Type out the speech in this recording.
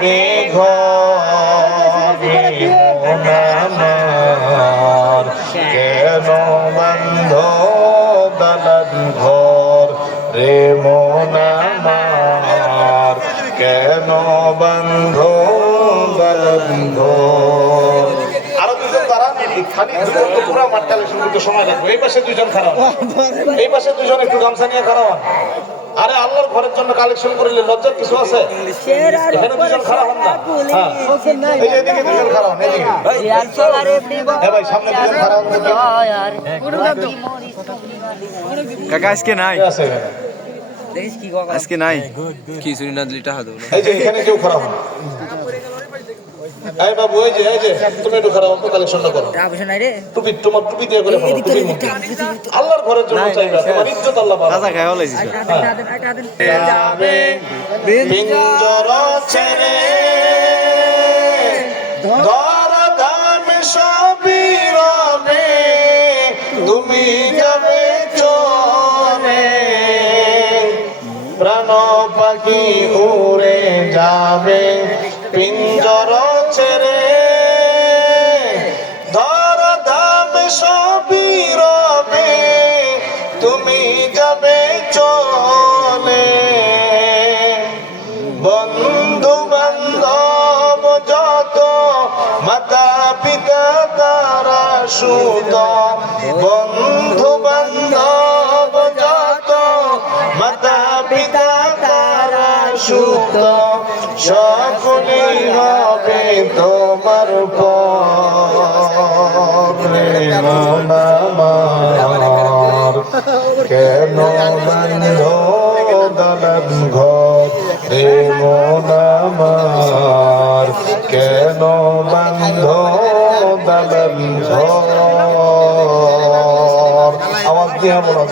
যাবে ঘরে মন আমার, কেন বন্ধ দালান ঘর রে মন আমার, কেন বন্ধ দালান ঘর। আরো দুজন তারা খালি পুরো মাঠ কালেকশন করতে সময় লাগবে। এই পাশে দুজন খারাপ, এই পাশে দুজন একটু গামছা নিয়ে খারাপ। আরে আল্লাহর ঘরের জন্য কালেকশন করিলে লজ্জার কিছু আছে? এখানে দুজন খারাপ হন না। হ্যাঁ, এই যে এদিকে দুজন খারাপ হন, এদিকে ভাই সামনে দুজন খারাপ হন। কাকা আজকে নাই, আছে আজকে নাই কি শুনি না দিলি টাকা দেব না। এই যে এখানে কেউ খারাপ হন। এই বাবু, এই যে তুমি একটু খারাপ হন, কালেকশনটা করো। টুপি, তোমার টুপি দিয়ে করে ফেলো, টুপির মধ্যে আল্লাহর ঘরের জন্য চাইবা, তোমার ইজ্জত আল্লাহ পাবে। রাজা খাই হলাইছিস যাবে পিঞ্জর ছেড়ে ধরাধাম সবই রবে, তুমি যাবে চলে, প্রাণ পাখি উড়ে যাবে পিঞ্জর ছেড়ে, ধরাধাম সবই রবে, তুমি যাবে চলে, বন্ধু বান্ধব যত মাতা পিতা তারা সুত, বন্ধু বান্ধব যত মাতা পিতা তারা সুত, সকলেই হবে তোমার পরে মন আমার, কেন বন্ধ দালান ঘর রে মন আমার, কেন বন্ধ দালান ঘর। আওয়াজ দিয়ে বলা